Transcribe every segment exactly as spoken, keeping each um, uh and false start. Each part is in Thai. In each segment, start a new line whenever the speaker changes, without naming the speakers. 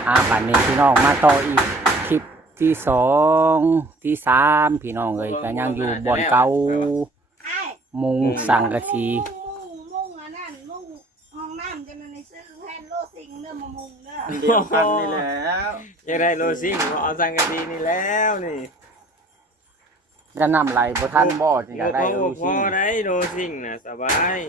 อาบัดนี้พี่น้องมาต่ออีกคลิปที่สองที่สามพี่น้องเอ้ยก็ยังอยู่บ่อนเก่ามุงสังกะสี
มุงมุงอันนั้นมุงห้องน้ำจะมันในซื้อแผ่นโลซิงเด้อมามุงเด้อ
เดียวกันนี่แล้ว
ยังได้โลซิ่งเอาสังกะสีนี่แล้วนี่
จะนำไหลบ่ทันบ่จะอยากได้
โล
โล
พ
ซิ่
อง ได้โลซิ่งน่ะสบาย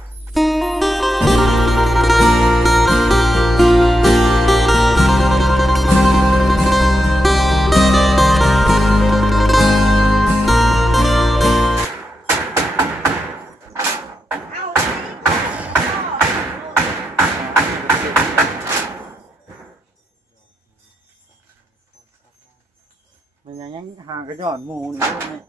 มันยังยังห่างกระยอดหมูนี่ด้วย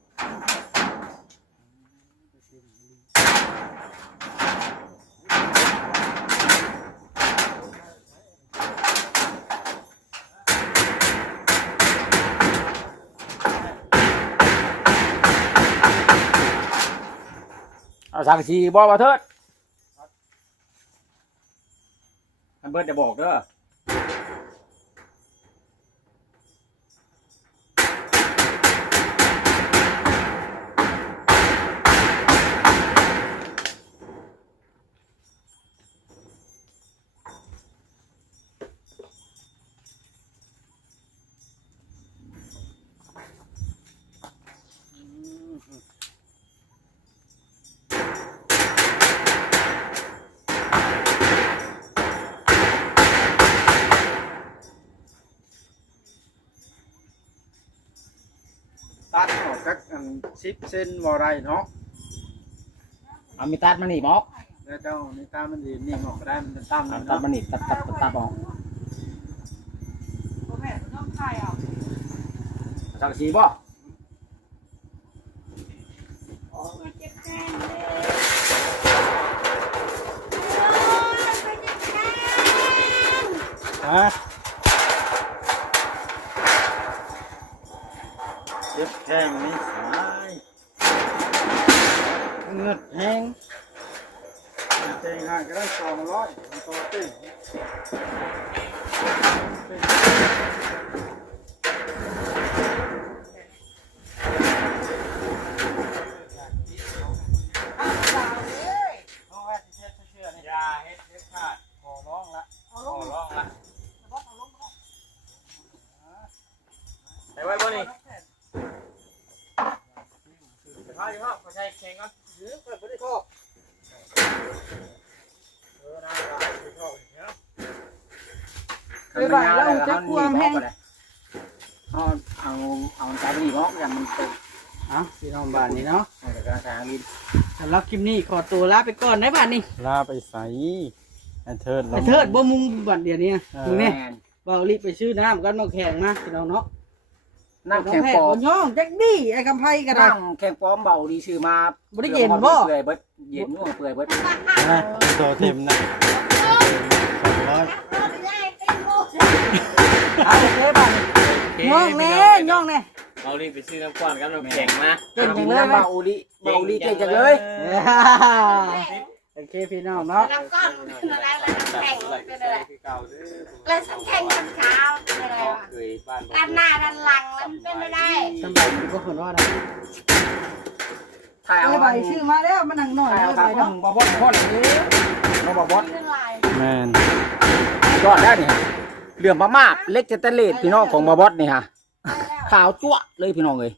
เอาสังกะสีบ่ว่าเถิดอันเบิดจะบอกเด้อ
ตัดออกจากอันสิบเซนวอไรเนาะ
เอามีตัดมานี่บอก
แล้วเจ้านี่ตามันดีนี่ออกก็ได้มันตั้ม
เอา
มัน
ตัด
เนาะ
มานี่ตัดตัดตัดตัดออกสังกะสีบ่
โอ้ยเจ็บแขนเลยโอ้ยไปเจ็บแขน
ฮะเจ็บแข้งนี่สายเงือดแห้งเต็งห่างก็ได้สองร้อยตัวเต็ง
ไปไว้บ่นี่ไปพ่อพ่อขอใช้แข่งก่อนหือเปิดบ่ได้พ่อเออน่าจะไปพ่อเนาะ
ไปบ่ายแล้วจะความแห้งเอาเอาเอาใจดีเนาะอย่างมันตก
เอาพี่น้องบ้านนี้เนาะ
เอาแต่กระทางดิน
สำหรับคลิปนี้ขอตัวลาไปก่อนได้บ้านนี้
ลาไปใส่ไอ้เทิด
ไอ้เทิดบ่มุงบัดเดี๋ยวนี้มึงนี่
แม่น
เบาลิไปซื้อน้ำกันมาแข่งมาพี่น้องเนาะ
น้ำแข็งปอม
ย่องจักดี้ไอ้กำไพก็ได้
น้ำแข็งปอมเบาดีชื่อมา
บ่ได้เย็นบ่
เปื่อยเบิดเย็นนู่นเปื่อยเบิด
นะตัวเต็มนะสองร้อย
เอาโอเคบ้านนี้ย่องแน่ย่องแน่
เอานี่ไปซื้อน้ำก้อนกันน้ำแข็งมา
เก่งจังเลย
น้ำเบาดีเบาดีเก่งจังเลย
โอเคพี่น้องเนาะ
แล้วก็เป็นอะไรแล้วน้ำแข็งเป็นอะไรแล้วสังแข็งกันเช้าเป็นอะไรวะด้านหน้าด้านหลังแล้วมันเป็นไม่ได้
สบายดีก็คนว่านะ
ถ่ายเอา
ไอ้ใบชื่อมาแล้วมันนั่งหน่อย
ถ่ายเอา
ไอ้ใบ
ครับ
เนาะ
บอบอสบอสเลยบอบอส
เรื่องลาย
แมน
ยอดได้นี่ฮะเหลื่อมมากๆเล็กจะเตเลดพี่น้องของบอบอสนี่ฮะขาวจั่วเลยพี่น้องเลย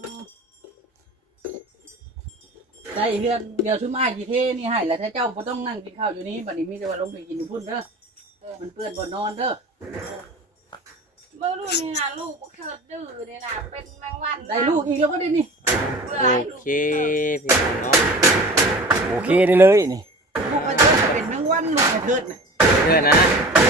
ใจเฮือนเดี๋ยวชุ่มอ้ายกี่เทนี่ให้แล้วถ้าเจ้าบ่ต้องนั่งกินข้าวอยู่นี้บัดนี้มีแต่ว่าลงไปกินอยู่พุ่นเด้อมันเปื้อนบ่นอนเด้อ
เมื่อรุ่นนี่นะลูกเกิดดื้อเนี่ยนะเป็นแมงวัน
ได้ลูกอีกแล้วก็ได้นี่
เบื่อ
โอ
ลูก
เคพี่น้องเนาะ
โอเคได้เลยนี่
ลูกไอ้เทิดจะเป็นแมงวันลูกไอ้เทิดน่ะ
เถิดนะ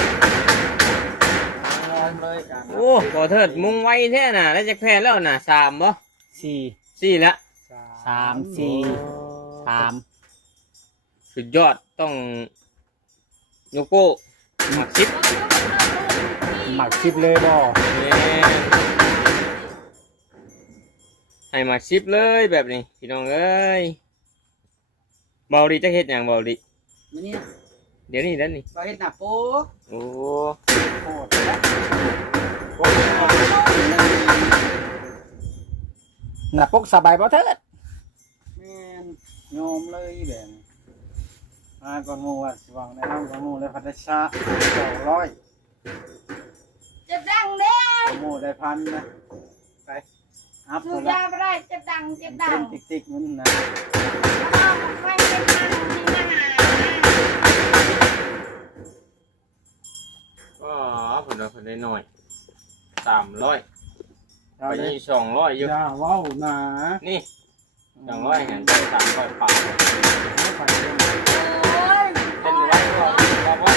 เลยกัน
โอ้ขอเถิดมุงไว้แท้น่ะแล้วจะแพ้แล้วน่ะสามบ่
สี่
สี่ละ
สามสี่สาม
สุดยอดต้องโยโก้หมักชิป
หมักชิปเลยบ่
แม่ให้หมักชิปเลยแบบนี้พี่น้องเอ้ยเบาดีจะเฮ็ดหยังเบาดี
มื้อนี้
เดี๋ยวนี้เด้อนี่
บ่เฮ็ดหน้าโป๊
โอ้
โคตรแล้วน้าปกสบายบ่เถิด
แม่นยอมเลยแบบนี้มาก่อนหมู่ว่าสิวางในน้ำก่อนหมู่เลยพันธชาสองร้อย
เจ็บดังเด้
หมู่ได้พันนะไปอัพ
สู
ตั
บ
วละ
ยาไม่ได้เจ็บดังเจ็บดั
เป็
ง
นติ๊กๆมันนะ
แล้วก็มันไม่เป็นทางที่มาหา
ก็ผลผลได้หน่อยสามร้อย
เอา
ไป
เลย
ยี่สองร้อยอยู่
อย่าเว้านะ
นี่สองร้อยเห็นได้สามร้อยปาก
เอาไปเลย
โอ้ย
เป็นไว้ก็บอกว่า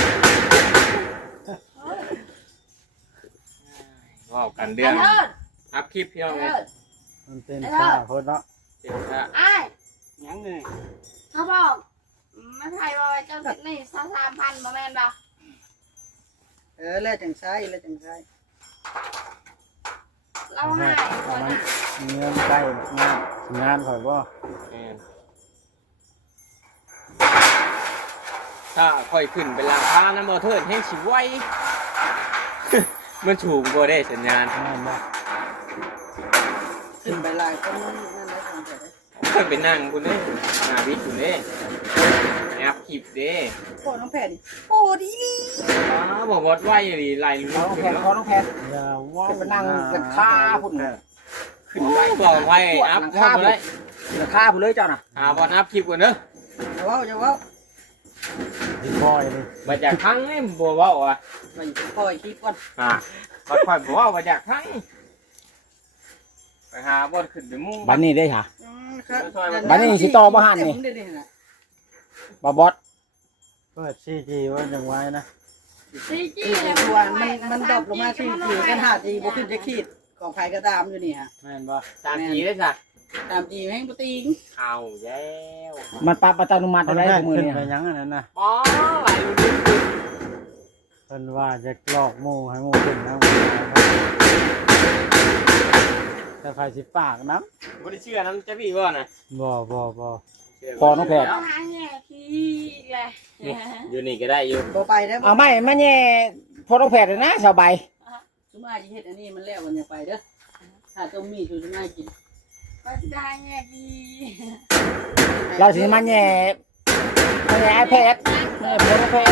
ว่ากันเดื
ไอ้
อน
เถิด
อัพคลิปพี่น้อง
ไอ้
เลย
เถิด
มันเป็นข้าโคตรเนาะ
เจ็บค่ะ
ไอ้
ยังไง
เขาบอกมาไทยว่าเจ้าสิบนี่สามสามพันมาแม่นบ่
เออแล้วจังไสแล้วจังไส
เราให้คนน่ะ
เงินใกล้งานงานข่อยบ่
แม่นถ้าค่อยขึ้นเป็นราคาน้ำบอเทิร์ดให้ชิไว้ มันถูกกว่าได้สัญญาณ
งานบ่
ขึ้นไปหลายคนนั่นได้จังไส
ค่อยไปนั่งคุณเด้หน้าวิทย์คุณเด้แอปคลิปเด้
โอ้น้องแพทย์ดิโอ้ดีดี
อ้าบอกว่าไหวหรือไรรู้
น้องแพนขอน้องแพน
อย่าเว้า
ไปนั่งเป็นข้าพุ่น
ขึ้นไหวบอกไหวอัพเข้าไปเลย
ราคาผู้เลยเจ้าน่ะ
หาบอลอัพคลิปก่อนเด้อ
จะเว้าจะเว้า
ดีบอยเลย
มาจากครั้งนี่บัวว่าอ่ะ
ไปปล่อยคลิปก่อน
อ่าค่อยๆบอกว่ามาจากครั้งไปหาบอลขึ้นไปมุ่ง
บัดนี้ได้ค่ะ
อืมครับ
บัดนี้สิต่อบ่หันนี่
เต็มเด้อน่ะ
บ่บอส
เปิดซีจีไว้จังไว้นะ
ซีจี
ที่
เลย
ตัวมันมันดรอปลงมาที่สี่กันห้าจีบ่ขึ้นจะขีดของไผก็ตามอยู่นี่ฮะ
แม่นบ่
ตามทีได้จ้ะ
ตามจีแม่งบ่ติง
เอาแล้ว
มันปรับอัตโนมัติ
คน
ได้
แรก
ทุกมือ
ขึ้น
เนี่ย
ไปยังอันนั้นนะ
ปอไหลลุ้น
เพิ่นว่าจะหลอกหมู่ให้หมู่ขึ้นนะแต่ไฟสิปากน้
ไม่ได้เชื่อน้ำจะพี่ว่านะ
ำบ่บ่บ่
พอน้องแพน
เราหาแง่ขี้เลย
อยู่นี่ก็ได้อยู่
บ่ไปได้บ่
เอาไม่มาแย่พอน้องแพนเลยนะสบาย
สุมาสิเฮ็ดอันนี้มันแล้วมันอย่าไปเด้อถ้าต้องมีสุมากิน
ก็จะได้แง่ขี้
เราสิมาแย่มาแย่ไอแพดมาแย่พอน้องแพน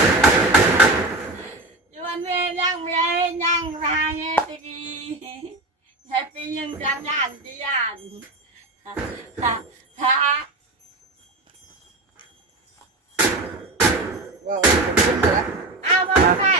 อยู่วันนี้ยังไม่ยังทางแง่ตะกี้แฮปปี้ยังจังยันจียันฮ่าฮ่า
ว่าขึ้นแล้ว
เอามาแค่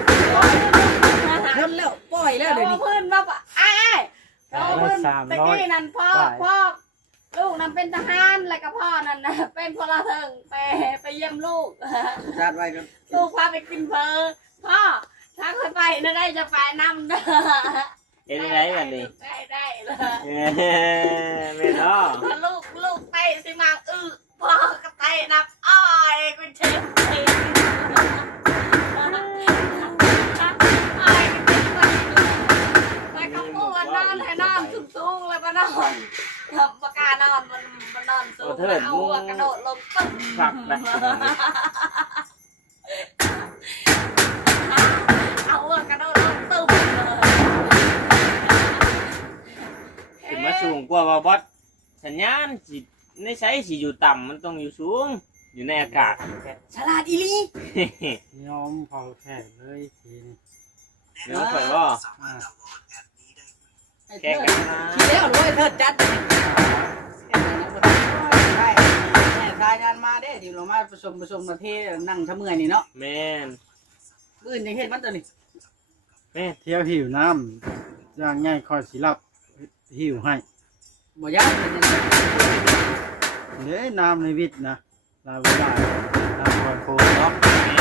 ขึ้นแล้วปล่อยแล้วเดี๋ยว
เอา
นี้
พื้นมาปะไอ้เอาพื้นตะกี้นั่นพ่อพ่อลูกนั่นเป็นทหารแล้วก็พ่อนั่นนะเป็นพลเรือนไปไปเยี่ยมลูก
จาดไว้กัน
ลูกพาไปกินเพอพ่อถ้าเคยไปนะได้จะไปนำเด้อ
เอ็นไรกันดิ
ได้ได้เลย
ไม่รอ
ถ้าลูกลูกไปสิมาอื้อพ่อก็ไปนับอ้อยกูเจ็บไปอ้อยกูเจ็บไปไปกับปูนอนให้นอนสูงๆเลยมานอนปากกานอนมันมันนอนสูงเอาหัวกระโดดลงตึ้ง
ผักนะ
เอาหัวกระโดดลงตึ้ง
ถึงมาสูงกว่าว่าบอสสัญญาณสิในไซส์สิอยู่ต่ำมันต้องอยู่สูง อยู่ในอากาศ
ฉลาดอีหลี
ยอมเผาแขนเลยทีนี้
เนื้อข่อยว่า
อ่า
ไอ้
แค่
เถิด
กันนะ
ขี้แล้วด้วยเถิดจัดใช่แม่ทายงานมาเด้ที่เรามาผสมผสมมาเทนั่งชะเมื่อยนี่เนาะ
แม่น
อื่นยังเห็นมันตัวนี้
แม่น
เที่ยวหิวน้ำอย่างง่ายคอยสิรับหิวให้
บ่ยากเป็นจังซี่
เด้น้ำในวิทย์นะลาเวลาน้ำคอยโคเนาะ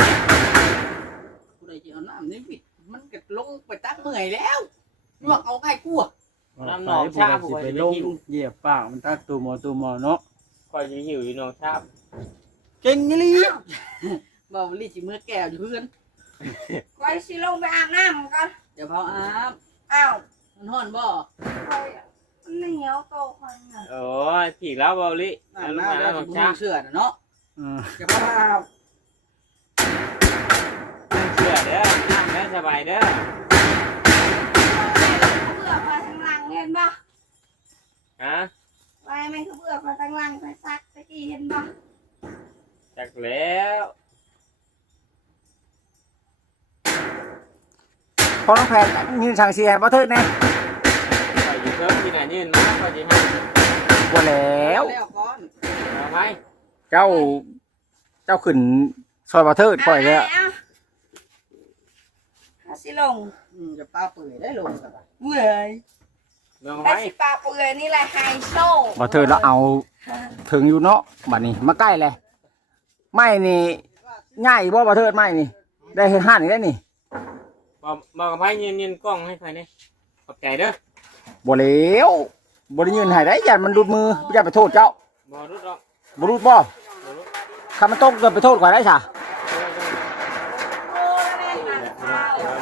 ผู้ใดสิเอาน้ำนี่วิดมันก็ลงไปตักเมื่อยแล้วลวกเอาไก่กลัว
น้ำหนองชา
สิ
ผู้
ไป
ไป
ล
ล
ง
ง
เหยียบปากมันตักตูหมอตูหมอเนาะ
ข่อยจะหิวอยู่หนองชาบ
เก่งนี่ลี
บ่าวลีสิมือแก้วอยู่เพื่อน
ไว้สิลงไปอาบน้ำก่อน
เดี๋ยวพออาบ
อ้าว
มันฮ้อนบ่
คอยเหนียวโตคนน่ะ
โอ้ยผีแล้วเบาลิ
อา
เอา
บ
ลง
น้ำ
มา
แล้
แล้ว วหน
สิ
อง
บ่
ชา
มีเสื้อน่ะเนาะ
อ่า
เดี๋ยวพออาบ
เชื่อเด้อนั่งได้สบายเด้อ
เพื่อไปทางหลังเห็นปะ
ฮะ
ไว้แม่งคือเบื่อมาตั้งล่างไปซักตะกี้เห็นบ่
จักแล้ว
พอน้องแพนยืนสั่งเสียให้บ่เทิดแน่
ไปอยู่เพิ่มที่ไหนยืนมาก็จะให้
บ่แล้ว
แล้วก่อน
เอาไหม
เจ้า เจ้าขึ้นซอยบ่เทิดค่อยแล้ว
เาหาสิลง
อืมจะปลาเปื่อยได้ลงกัน
เบื่อ
ลอง
ไอ้
ไหม
สิปลาเปื่อยนี่แหละไฮโซ
บ่เทิดแล้วเอาถึงอยู่เนาะบัดนี้มาใกล้เลยไม้นี่ง่ายบ่บ่เทิดไม้นี่ ได้เฮ็ดห้านอีกแล้วนี่
บอกบอกกับไพ่ยืนยืนกล้องให้ใครเนี่ยขอบใจเด้อ
บ่แล้วบ่ได้ยืนให้ได้อย่ามันหลุดมืออย่าไปโทษเจ้า
บอรุดหรอก
บ่หลุดบ่
บอรุด
ถ้ามันตกเกินไปโทษข่อยได้ซะ
โอ้แล้วแม่งหาข้าว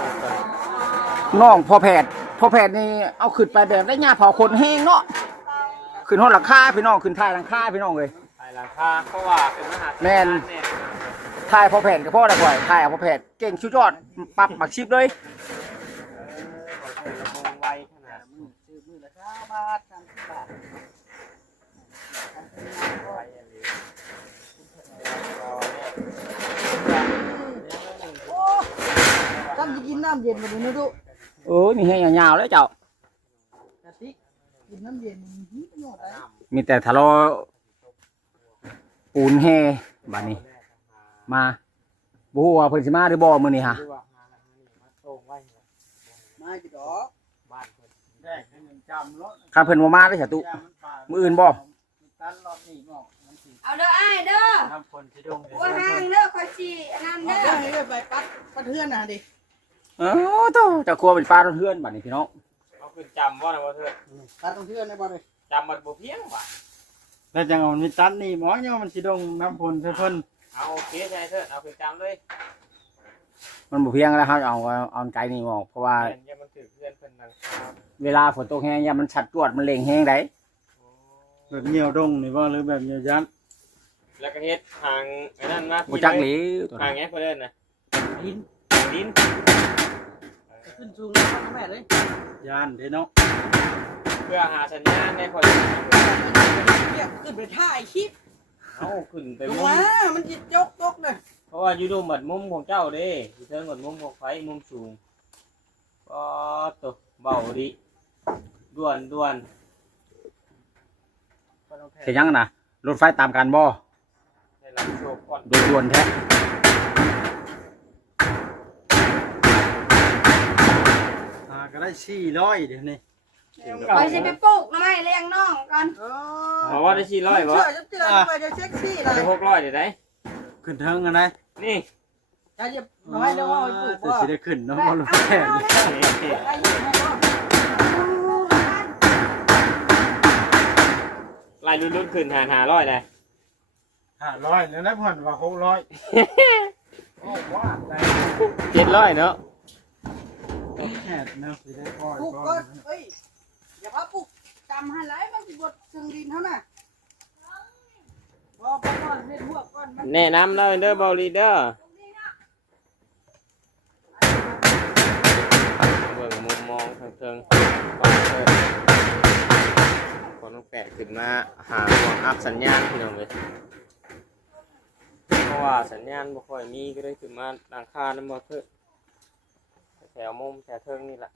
น้องพ่อแพทย์พ่อแพทย์นี่เอาขึ้นไปแบบได้หญ้าเผาคนแห้งเนาะขึ้นฮอดหลังคาพี่น้องขึ้นท้ายหลังคาพี่น้องเอ้ย
ถ่ายหลังคาเพราะว่าเป็นมหา
แม่น ท้ายพ่อแพทย์ก็พอได้ข่อยท้ายเอาพ่อแพทย์เก่งสุดยอดปรับบักชิบเลย
ไวขนาด
ซื้อมือละห้าบาทสามสิบบาท
ไวอะไร
โอ้จำจะกินน้ำเย็นมาดูนะดู
เออนี่แห้งยาวๆแล้วเจ้าก
ะติกกินน้ำเย็นมีประโยชน์อะไร
มีแต่ทะเลาะปูนแห่บัดนี้ มาบ่ฮู้ว่าเพิ่นสิมาหรือบ่มื้อนี้ฮะ
มาจิดอก
แรกให้เงินจำรถ
คันเพิ่นบ่มาได้ซะตุ มื้ออื่นบ่
ตันรอบนี้บอกมันสิ
เอาเด้อไอ้ายเด้อ
ทำคนที่ดง
ว่าห้างเด้อคอยจีอันนั้น
เอา
เด้อ
เด้อให้ไปปัดปัดเทือนนะดิ
เออโตเจะกลัวเป็นปลาเพื่อนบัดนี้พี่น้อง
เขาคือจำว่านะว่าเธอ
ปัดตรงเทือนได้บ่เลย
จำมันบ่เพียงว่ะ
แล้วจังเอามันมีตันนี่หมอเนี่ยมันสิดงน้ำพลเพิ่น
เอาโอเคใช่เธอเอาคือจำเลย
มันบ่เพียงแล้วครับเอาเอาเอาไกลนี่ออกเพราะว่า
เพื่อนยังมันถือเพื่อนเพื่อนนังคา
เวลาฝนตกแห้งเนี่ยมันชัดจวดมันเล่งแห้งได้
แบบเหนียวดงนี่บ่หรือแบบเหนียวยัน
แล้วก็เฮ็ดทางไอ้นั่นมา
บ่จักหลีตัว
ทาง
นั้น
แง่เพื่อนนะ
ดิน
ดิน
ขึ้นสูงแล้วพ่อแม่เลย
ยันเด้เนาะ
เพื่อหาสัญญาณในคอย
เรียกขึ้นไปท่าไอ้คลิป
เอาขึ้นไป
ลง
มุม
มามันจิตยกตกเลย
เพราะว่าอยู่ดูหมัดมุมของเจ้าเด้อยู่เทิงหมัดมุมของไฟมุมสูงก็ตัวเบาดิด่วนด่วน
เฮ็ดหยังน่ะรถไฟตามกันบ่
ในหลังโชว์ก่อน
ด่วนๆแท้
อ่าก็ได้สี่ร้อยเดี๋ยวนี้
คอยสิไปปลูกหน่อไม้เลี้ยงน้องก่อน
เอ
เพราะว่าได้สี่ร้อย
เชื่
วะ
อจะเตือนไปจะเซ็กซี่เล
ได้
ย
หกร้อยเดี๋ยวได้
ขึ้นเทิงกันได้
นี่
จะจะน้อยแล้วเอาไปปลูก
แต่
ว่า
สิได้ขึ้นเนาะบ่รู้แค่นี้
ไอ้ยี่ห้อ
ลายรุ่นๆขึ้นหาหาร้อยเลย
ห้าร้อยแล้วนะผ่อนว่าหกร้อยโอ้ว่าได้
เจ็ดร้อยเนาะ
แค่เนาะสิได้ปล่อย
ปลูก
ก่
ก่
อ
อน นเฮ้ยอย่าพาปลูกจำให้ไรมันสิบดซึ่งดินเท่าน่ะบอกก่อนเล่นหัวก่อนมัน
แนะนำเลยเด้อบอลีเดอร์เบิ่งมุมมองทางเทิงก่อนเถิดคนต้องแปะขึ้นมาหาห่วงอัพสัญญาณพี่น้องเลยเพราะว่าสัญญาณบ่ค่อยมีก็เลยขึ้นมาหลังคาน้ำบ่เถิดแถวมุมแถวเทิงนี่แหละ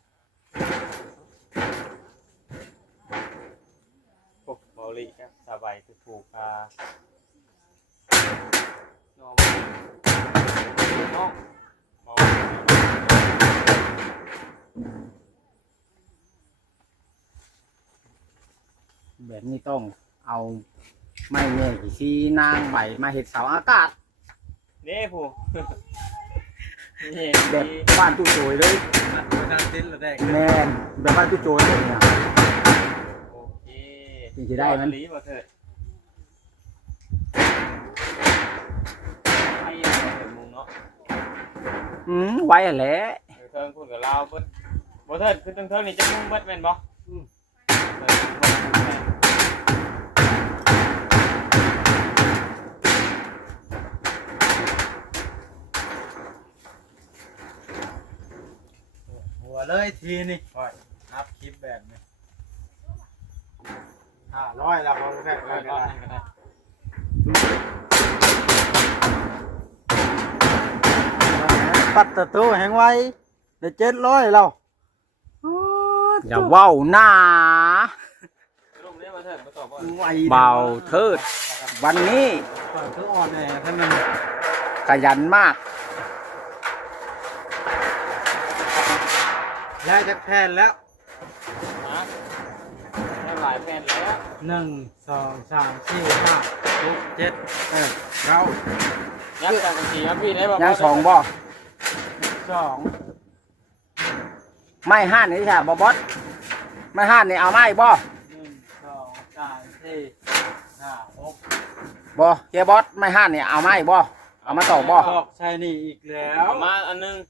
โอ้บอลีครับสบายคือผูกอ่านอมนอกมอง
แบบนี้ต้องเอาไม้แง่กี่ซีนางใบมาเฮ็ดเสาอากาศ
นี่ผู้ นี่
แบบบ้านตู้โจยเลย
นั่งติดละแดก
แม่นแบบบ้านตู้โจยเลยเนี่ย
โอเค
จริงจะได้มัน
ลีมาเถิดไอ้ยังเถิดมุงเนาะ
อืมไว้แหละ
เทิงคุณกับเราเบิ้ลบ่เถิดคือเทิงเทิงนี่จะมุงเบิ้ลแม่นบ่อืมเทิงมุงแม่น
หัวเลยทีนี่ปล่อยอัพคลิปแบบนี้ห้าร้อยแล้วพอแค่
เอ
ไป
อ
ก็
รอบ
ได้
นั้นก็ได้
ปัดตะตู้แหงไว้ได้เจ็ดร้อยแล้ว
อย่าเว้าหน้า
ลงเรียกมาเถิดมาตอบว่า
ไว
เบาเทิด วันนี้
เปิดคืออ่อนแอท่านมัน
ขยันมาก
ย้ายจากแผ่นแล้ว
ฮะได้หลายแผ่นแล้ว
หนึ่งสองสามสี่ห้าหกเจ็ดแปดเก้า
ยักษ์จังสีครับพี่ได้บอก
ยังสองบ่
สอง
ไม่ห้านนี่ใช่บ่บอสไม่ห้านนี่เอาไม้บ่
หนึ่งสองสามสี่ห้าหก
บ่เฮียบอสไม่ห้านนี่เอาไม้บ่เอามาตอกบ่
ตอกใช่นี่อีกแล้ว
เอามาอันนึง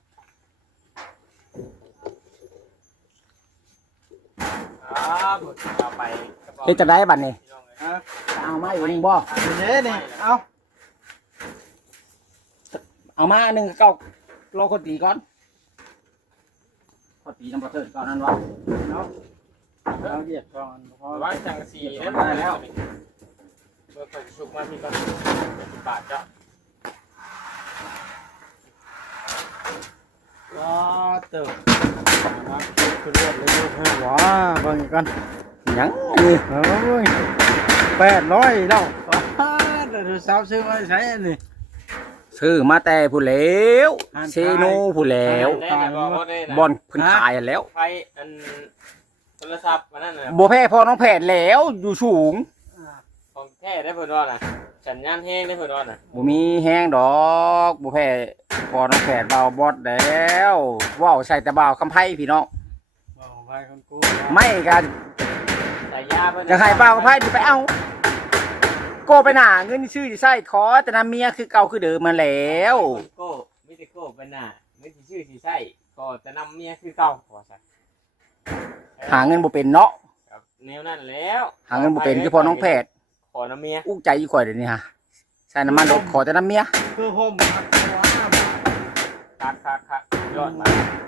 ครับเอาไป
เฮ็ดจะได้บัดนี้
ฮะ
เอาไม้อยู่นี่บ่
อันนี้นี่เอา
เอามาอันหนึงเก้าโลคนตีก่อนคนตีน้ำประเสริฐก่อนนั่นวะ
เอาเอาเหยียดก่อนพอ
วางจังสีได้แล้วเพื่อไปชุกมาพี่ก่อนสิบบาทจ้ะ
ว้าเติบน้ำคิดคือเลือดเลยลูกให้ว้าเบิ่งอีกกัน
ยังนี่
โอ้ยแปดร้อยแล้วว้าเดี๋ยวสาวซื้อมาใช้อันนี้
ซื้อมาแต่ผู้เหลว
อ่าน
เซโนผู้เหลว
ได้นะบอกว่าได้นะ
บอลเพิ่นขายอันแล้ว
ไฟอันโทรศัพท์มันนั่นน่ะ
บ่แพ้พอน้องแผดแล้วอยู่สูง
ของแท้ได้เพิ่นว่าน่ะสัญญาณแห้งได้เพิ่นว่าน่ะ
บ่มีแห้งดอกบ่แพ้พอน้องแผดเบาบอสแล้วเว้าใส่แต่เบาคำไพ่พี่น้อง
บอกไปคนกู
ไม่กัน
แต่ยาเพิ่น
จะให้เบาคำไพ่ดิไปเอาโกไปหน้าเงินชื่อสิใส่ขอแต่นำเมียคือเก่าคือเดิมมาแล้ว
โก้มิติโก้เป็นน่ะไม่สิชื่อสิใช่ก็จะนำเมียคือเก่าขอซะ
หาเงินบ่เป็นเนาะ
ครับแนวนั้นแล้ว
หาเงินบ่เป็นคือพอน้องแผด
ขอน้ำเมีย
อู้ใจอีข่อยเดี๋ยวนี้ฮะใส่น้ำมันรถขอแต่น้ำเมีย
คือห่มครับว้า
คักคักคักยอดมา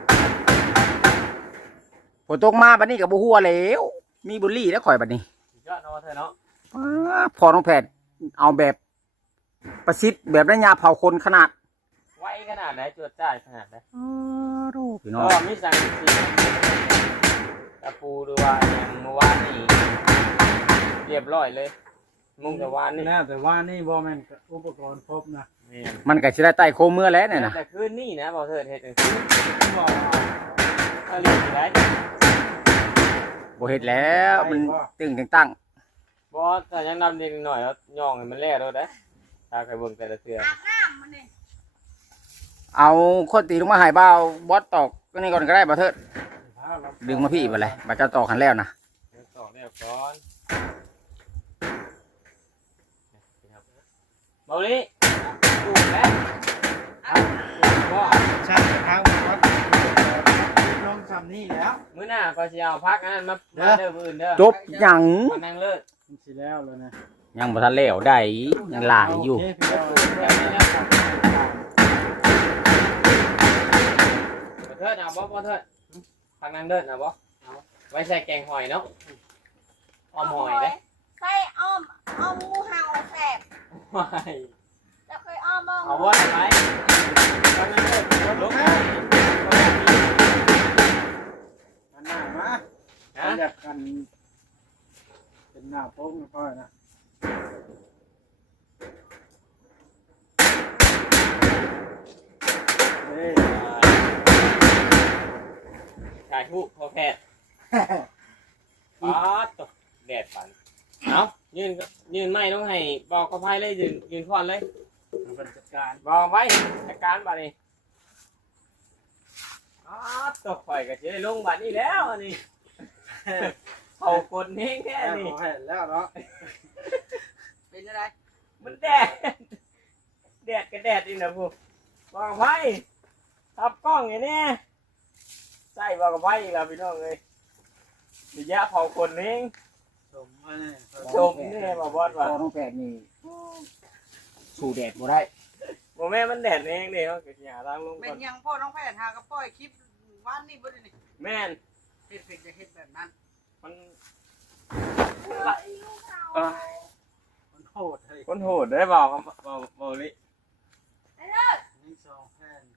ฝนตกมาบัดนี้ก็บ่ฮู้แล้วมีบุหรี่แล้วข่อยบัดนี้
ยอดเนาะเธอเนาะ
อ้าพอน้องแผดเอาแบบประสิทธิ์แบบระยะเผาคนขนาด
ไวขนาดไหนจวดจ้ายขนาดไหน
พี่น้อง
ก็มีสั่งสีตะปูหรือว่าอย่างเมื่อวานนี่เรียบร้อยเลย มุ่งแต่วานนี่
น่าแต่ว่านี่บอแมนอุปกรณ์ครบนะ
นี่
มันก็สิได้ใต้โคมเมื่อแล้วเนี่ยนะ
แต่คืนนี่นะบอกเธอเฮ็ดจังซี่
บอก
ถ้าเรียนสิได้
บ่เฮ็ดแล้วมันตึงตั้ง
บ่ถ้ายังนำเด็กหน่อยแล้วย่องให้มันแล่แล้วได้ถ้าใครเบิ่งแต่ละเทื่อ
อาบน้ำมันนี่
ๆเอาคนตีลงมาให้เบาบอสตอกก็นี่ก่อนก็ได้บ่เถิดดึงมาพี่บ่เลยบ่จะตอกหันแล้วนะ
เดี๋ยวต่อแล้วก่อนเบาลิดูแล้วบ่
ใช่ครับครับลงซ้ำนี่แล้ว
มื้อหน้าก็สิเอาพักอันนั้นมามาเด้อมื้ออื่นเด้อ
จบหยัง
มานั่งเลิก
มันสิแล้วเลยนะ
ยังบ่ทันแล้วได้ยังหลายอยู่
โเคพี่น้อง
แบบนี้แล้วเถิดเอาบ่บ่เถิดพักนั่งเดินเอาบ่เอาไว้ใส่แกงหอยเนาะออมหอยเด้
ใส่อ้อมอ้อมงูเห่าแสบ
หอย
จะเคยอ้อมบ้าง
เอาบ่ได้ไหมพักนั่งเดินลงมา
อันหน้ามา
ฮะ
อยากกันเป็นหน้าโป๊กค่อยนะเฮ้ย
ถ่ายรูปพอแพทย์ป๊าดตกแดดปันเอายืนยืนไม่ต้องให้บอกกระไพเลยยืนยืนคอนเลย
มันเป็นจัดการ
บอกไว้จัดการบัดนี้ป๊าดตกข่อยก็จะได้ลงบัดนี้แล้วอันนี้เขาคนนี้แค่
แค่
นี้
ขอเห็นแล้วเนาะ
เป็นอะไร
มันแดดแดดก็แดดอีกนะพวกบอกไว้ทับกล้องอย่างนี้ใส่บอกกับไว้อีกแล้วพี่น้องเลยระยะเผาคนนี้
สมมาเนี่ย
ชมนี่มาบอส
พ
ว่า
อน้องแผดนี่สู้แดดบ่ได้
โมแม่มันแดดเองเดียวก็อย่าล้างลง
เป็
ก่อน น
ยังพ่อน้องแพทย์หากระป้อยคลิปว่านนี่บ่ได้นี่
แม่น
เฮ็ดเพิ่นจะเฮ็ดแบบนั้น
มันเอ้ย
มันโหดเลย
คนโหดได้บอกเขาบอกบอกลิ
นี่สองแผ่น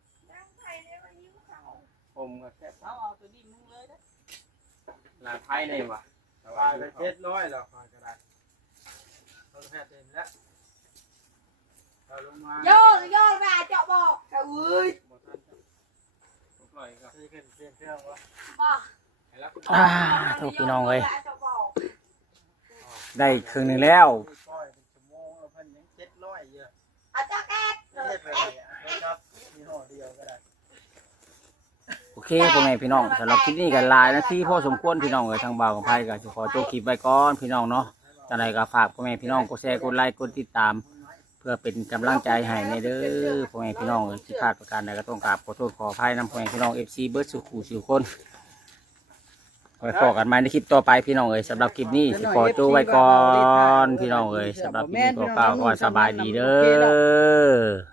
ผมก็แค่
เอาเอาตัวนี้มุงเลยนะ
ลาไพ่เลยว่ะ
ตายไปเจ็ดร้อยแล้วคอยกระดาษต้นแผ่นเต็มแล้วเอาลงมา
โยนโยนมาเจาะบอกเอ้ย
หมดทันจะ
ปล่อยก็
ซื้อขึ้นเปลี่ยนเครื่องวะ
บอก
ให้รับ
อ่าโทษพี่น้องเอ้ย
เจาะบอก
ได้ครึ่งหนึงแล้ว
ก้อยเป็นชั่วโมงแล้วเพิ่นยังเจ็ดร้อยเยอะ
เอาเจาะแก๊ส
ไม่ใช่ไปเลยครับมีห่อเดียวก็ได้
โอเคพ่อแม่พี่น้องสำหรับคลิปนี้กันหลายนาทีพอสมควรพี่น้องเอ้ยทางบ่าวกับไพ่ก็จะขอจบคลิปไว้ก่อนพี่น้องเนาะจังไดก็ฝากพ่อแม่พี่น้องกดแชร์กดไลค์กดติดตาม เพื่อเป็นกำลังใจให้ในเด้อพ่อแม่พี่น้องเอ้ยที่พลาดประการใดก็ต้องกราบขอโทษขออภัยนำพ่อแม่พี่น้อง เอฟ ซี เบิร์ดสุขูสุขคนไว้พบกันใหม่ในคลิปต่อไปพี่น้องเอ้ยสำหรับคลิปนี้สิขอตัวไว้ก่อนพี่น้องเอ้ยสำหรับคลิปนี้ก็กล่าวว่าสบายดีเด้อ